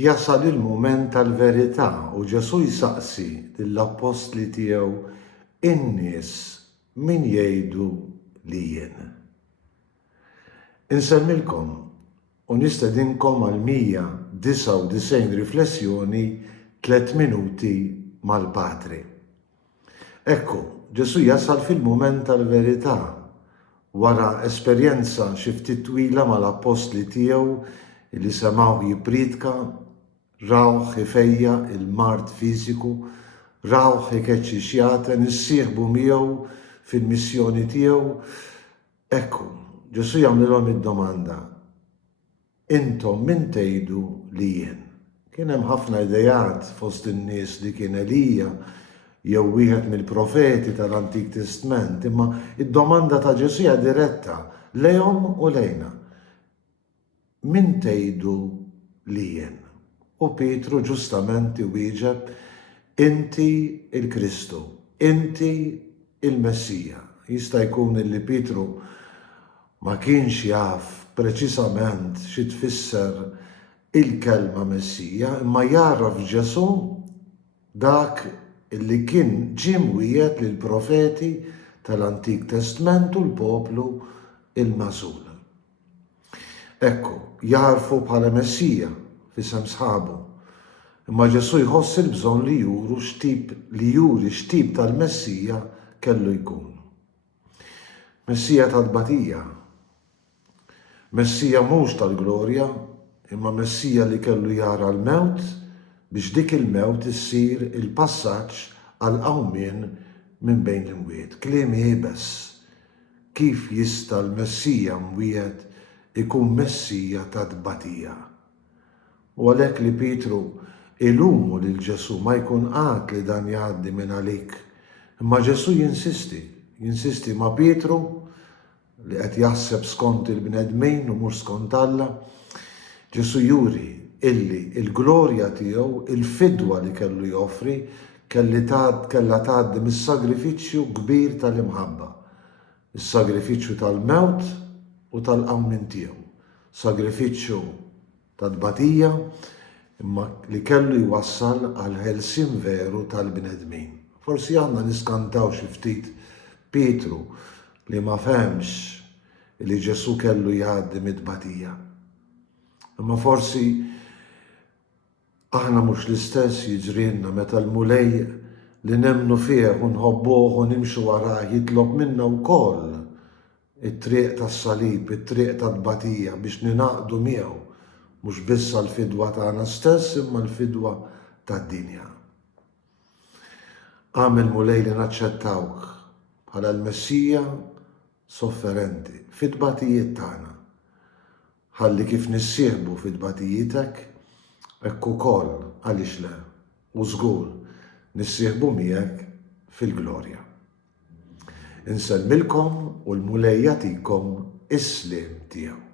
Jasal il-mument tal-verità u Ġesu jsaqsi lill-apostli tiegħu in-nies min jgħidu li jien. Insemmilkom u nistedinkom għal 199 riflessjoni 3 minuti mal-Patri. Ekku, Ġesu jasal fil-mument tal-verità wara esperjenza xi ftit twila mal-apostli tiegħu li semgħu jippridka, rawh ifejja il-mart fiżiku, rawh ikeċċi xjaten, issieħbu miegħu fil-missjoni tiegħu. Ekku, Ġesu jagħmilhom id-domanda: intom min tgħidu li jien? Kien hemm ħafna idejat fost in-nies li kien Elija jew wieħed mill-profeti tal-Antik Testament, imma id-domanda ta' Ġesu hija diretta lejhom u lejna. Min tgħidu li jien? U Pietru ġustament iwieġeb: inti il-Kristu, inti il-Messija. Jista' jkun li Pietru ma kienx jaf preċisament xi tfisser il-kelma Messija, imma jaraf Ġesu dak illi kien ġie mwiegħed lill-profeti tal-Antik Testament u l-poplu il-magħżul. Ekku, jarfu bħala Messija f'isem sħabu, imma Ġesu jħoss il-bżonn li juri x'tip tal-Messija kellu jkun. Messija tal-tbatija, Messija mhux tal-glorja, imma Messija li kellu jara l-mewt biex dik il-mewt issir il-passaġġ għal qawmien minn bejn l-imwiet. Kliem ieħbes, kif jista' l-Messija mwiegħed ikun Messija ta' tbatija. U għalhekk li Pietru ilumu lil Ġesu ma jkun qatt li dan jgħaddi minn għalik, imma Ġesu jinsisti ma' Pietru li qed jaħseb skont il-bnedmin u mhux skont Alla. Ġesu juri illi il-glorja tiegħu, il-fidwa li kellu joffri kellha tgħaddi mis-sagrifiċċju kbir tal-imħabba, is-sagrifiċċju tal-mewt u tal-qawmien tiegħu, sagrifiċċju ta' tbatija imma li kellu jwassal għal ħelsien veru tal-bnedmin. Forsi għandna niskantaw xi ftit Pietru li ma fehmx li Ġesu kellu jgħaddi mid-tbatija. Imma forsi aħna mhux l-istess jiġrilna meta l-mulej li nemmnu fih u nħobbuh u nimxu warah jitlob minna wkoll it-triq tas-salib, it-triq tat-tbatija biex ninaqdu miegħu mhux biss għall-fidwa tagħna stess imma l-fidwa tad-dinja. Għamel mulej li naċċettawk bħala l-Messija sofferenti fit-tbatijiet tagħna. Ħalli kif nissieħbu fit-tbatijitek hekk ukoll għaliex le u żgur nissieħbu miegħek fil-glorja. Insellmilkom u l-mulej jagħtikom is-sliem tiegħu.